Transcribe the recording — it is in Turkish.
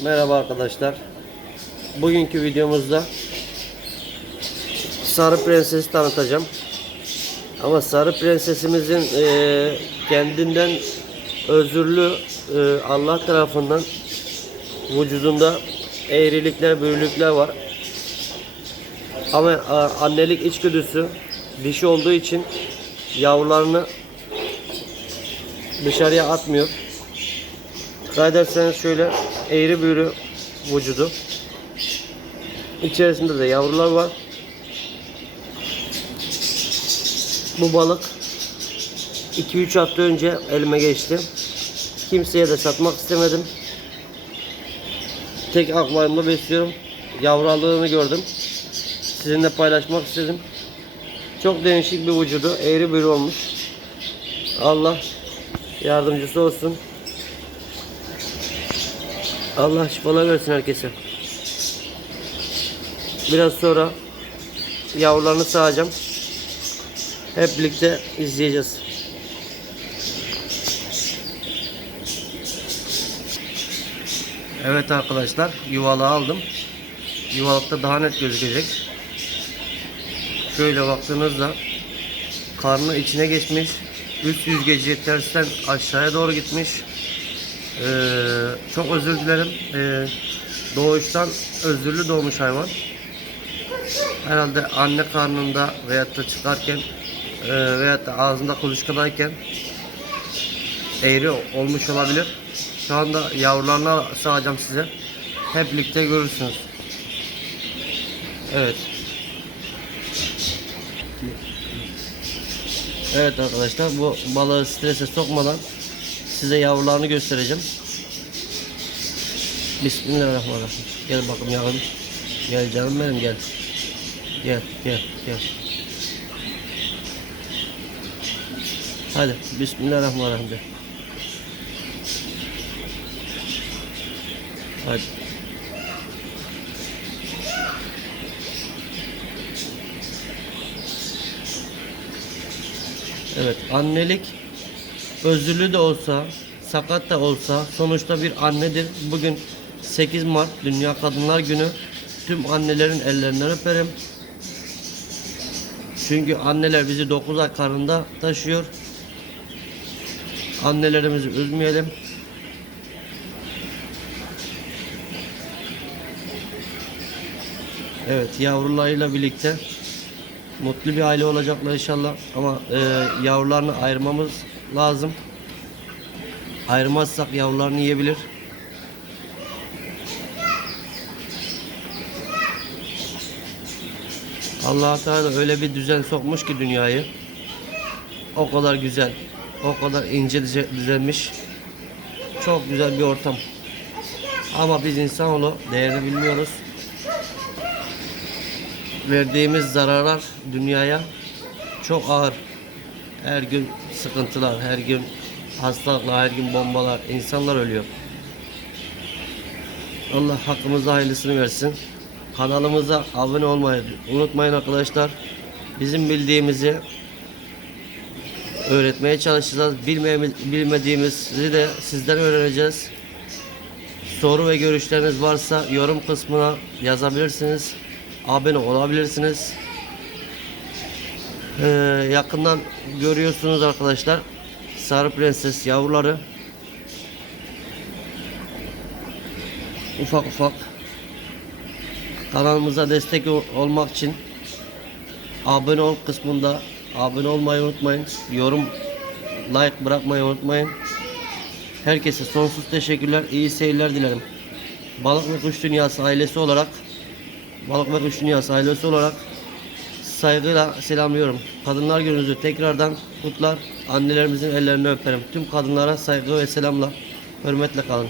Merhaba arkadaşlar. Bugünkü videomuzda Sarı Prenses'i tanıtacağım. Ama Sarı Prensesimizin eee, kendinden özürlü eee, Allah tarafından vücudunda eğrilikler, büyülükler var. Ama a, annelik içgüdüsü dişi olduğu için yavrularını dışarıya atmıyor. Dikkat şöyle eğri büğrü vücudu. İçerisinde de yavrular var. Bu balık 2-3 hafta önce elime geçti. Kimseye de satmak istemedim. Tek akvaryumda besliyorum. Yavralığını gördüm. Sizinle paylaşmak istedim. Çok değişik bir vücudu. Eğri büğrü olmuş. Allah yardımcısı olsun. Allah şifalar versin herkese. Biraz sonra yavrularını sağacağım. Hep birlikte izleyeceğiz. Evet arkadaşlar yuvalığı aldım. Yuvalıkta daha net gözükecek. Şöyle baktığınızda karnı içine geçmiş. Üst yüzgeci tersten aşağıya doğru gitmiş. Ee, çok özür dilerim. Ee, doğuştan özürlü doğmuş hayvan. Herhalde anne karnında veyahut da çıkarken e, veyahut da ağzında kuluçkadayken eğri olmuş olabilir. Şu anda yavrularını sağacağım size. Hep birlikte görürsünüz. Evet. Evet arkadaşlar bu balığı strese sokmadan size yavrularını göstereceğim. Bismillahirrahmanirrahim. Gel bakalım yavrum. Gel canım benim gel. Gel gel gel. Hadi Bismillahirrahmanirrahim de. Hadi. Evet annelik özürlü de olsa sakat da olsa sonuçta bir annedir. Bugün 8 Mart Dünya Kadınlar Günü. Tüm annelerin ellerinden öperim. Çünkü anneler bizi 9 ay karnında taşıyor. Annelerimizi üzmeyelim. Evet yavrularıyla birlikte mutlu bir aile olacaklar inşallah. Ama e, yavrularını ayırmamız lazım. Ayırmazsak yavrularını yiyebilir. allah Teala öyle bir düzen sokmuş ki dünyayı. O kadar güzel, o kadar ince düzenmiş. Çok güzel bir ortam. Ama biz insanoğlu değerini bilmiyoruz. Verdiğimiz zararlar dünyaya çok ağır. Her gün sıkıntılar, her gün hastalıklar, her gün bombalar, insanlar ölüyor. Allah hakkımızda hayırlısını versin. Kanalımıza abone olmayı unutmayın arkadaşlar. Bizim bildiğimizi öğretmeye çalışacağız. Bilmediğimizi de sizden öğreneceğiz. Soru ve görüşleriniz varsa yorum kısmına yazabilirsiniz. Abone olabilirsiniz. Ee, yakından görüyorsunuz arkadaşlar. Sarı prenses yavruları. Ufak ufak. Kanalımıza destek ol- olmak için abone ol kısmında abone olmayı unutmayın. Yorum, like bırakmayı unutmayın. Herkese sonsuz teşekkürler. iyi seyirler dilerim. Balık ve Kuş Dünyası ailesi olarak Balık ve Kuş Dünyası ailesi olarak saygıyla selamlıyorum. Kadınlar gününüzü tekrardan kutlar. Annelerimizin ellerini öperim. Tüm kadınlara saygı ve selamla hürmetle kalın.